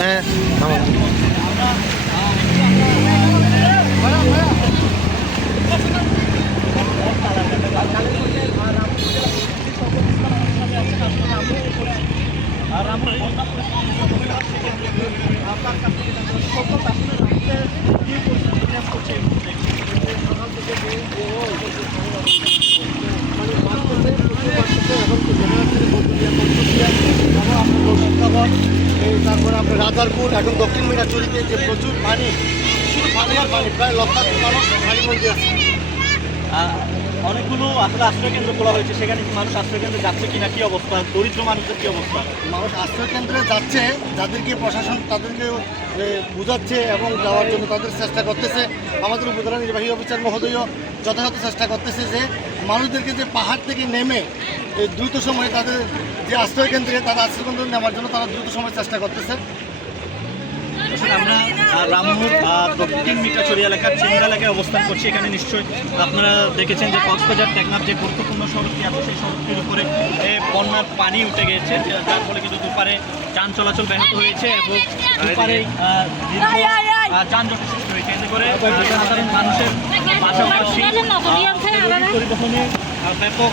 হ্যাঁ তারপরে আপনার রাজারপুর এখন দক্ষিণ মিনাচুরিতে যে প্রচুর পানি, শুধু পানি আর পানি, প্রায় লক্ষাধিক মানুষ পানির মধ্যে আছে। অনেকগুলো আসলে আশ্রয়কেন্দ্র খোলা হয়েছে, সেখানে কি মানুষ আশ্রয়কেন্দ্রে যাচ্ছে কিনা, কি অবস্থা, দরিদ্র মানুষদের কি অবস্থা? মানুষ আশ্রয়কেন্দ্রে যাচ্ছে, যাদেরকে প্রশাসন তাদেরকে বোঝাচ্ছে এবং যাওয়ার জন্য তাদের চেষ্টা করতেছে। আমাদের উপজেলা নির্বাহী অফিসার মহোদয়ও যথাযথ চেষ্টা করতেছে যে মানুষদেরকে যে পাহাড় থেকে নেমে দ্রুত সময়ে তাদের যে আশ্রয়কেন্দ্রে তাদের আশ্রয়কেন্দ্রে নেওয়ার জন্য তারা দ্রুত সময় চেষ্টা করতেছে। আমরা রামপুর দক্ষিণ মিঠাছড়ি এলাকার চেঙ্গা এলাকায় অবস্থান করছি। এখানে নিশ্চয়ই আপনারা দেখেছেন যে কক্সবাজার টেকনাফ যে গুরুত্বপূর্ণ সড়কটি আছে, সেই সড়কটির উপরে বন্যার পানি উঠে গেছে, যার ফলে কিন্তু দুপারে যান চলাচল ব্যাহত হয়েছে এবং দুপারে যানজটের সৃষ্টি হয়েছে। এতে করে সাধারণ মানুষের পাশাপাশি পরিবহনে ব্যাপক